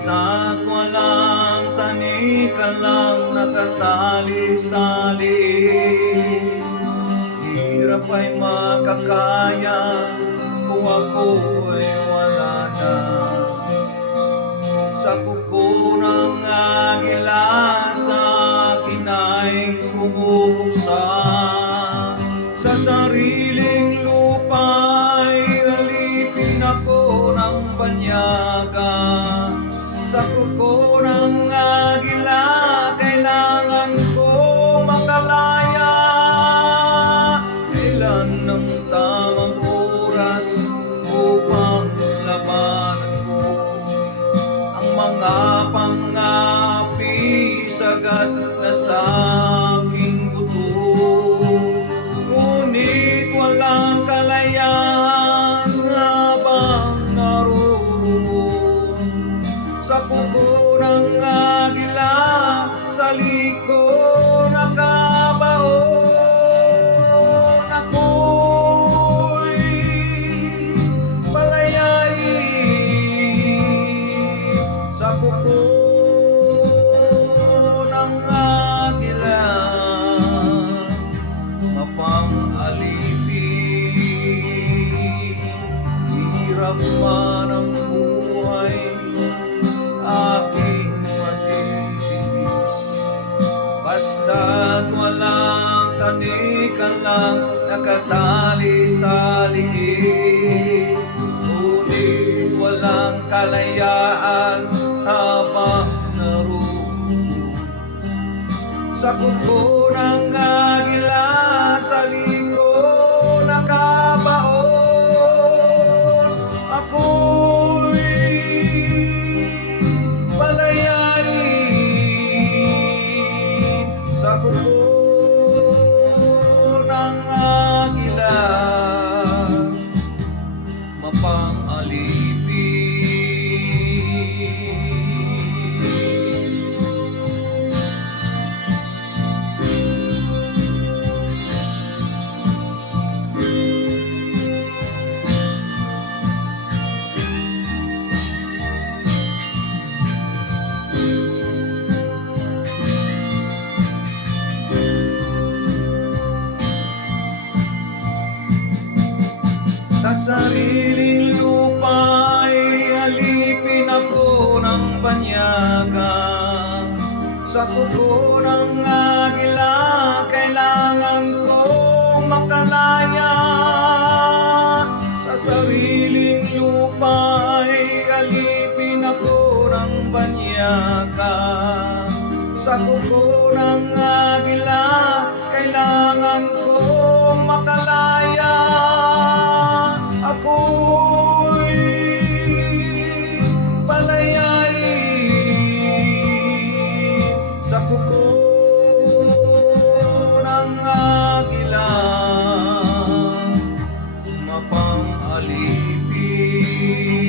Basta't walang tanika lang nakatali-sali, hirap ay makakaya kung ako ay wala na. Sa kuko ng agila sa akin ay bubuksan, sa sariling lupa ay alipin ako ng banyaga. Sa kuko ng agila kailangan ko makalaya. Kailan ang tamang oras upang labanan ko ang mga pangapi sagad na sa aking buto? Ngunit walang kalayaan habang naroon sa kuko ng agila, sa liko nakabaon. Ako'y palayain sa kuko ng agila, mapang-alipin. Hirap man ang buhay aking matitiis, basta't walang tanikan lang nakatali sa liig. Ngunit walang kalayaan habang naroon sa kuko ng agila, sa liko nakabaon. Ako'y palayain sa kuko ng agila, mapang-alipin. Sa sariling lupa ay alipin ako ng banyaga. Sa kuko ng agila kailangan kong makalaya. Sa sariling lupa ay alipin ako ng banyaga. Sa kuko ng agila kailangan kong makalaya. Ako'y palayain sa kuko ng agila, mapang-alipin.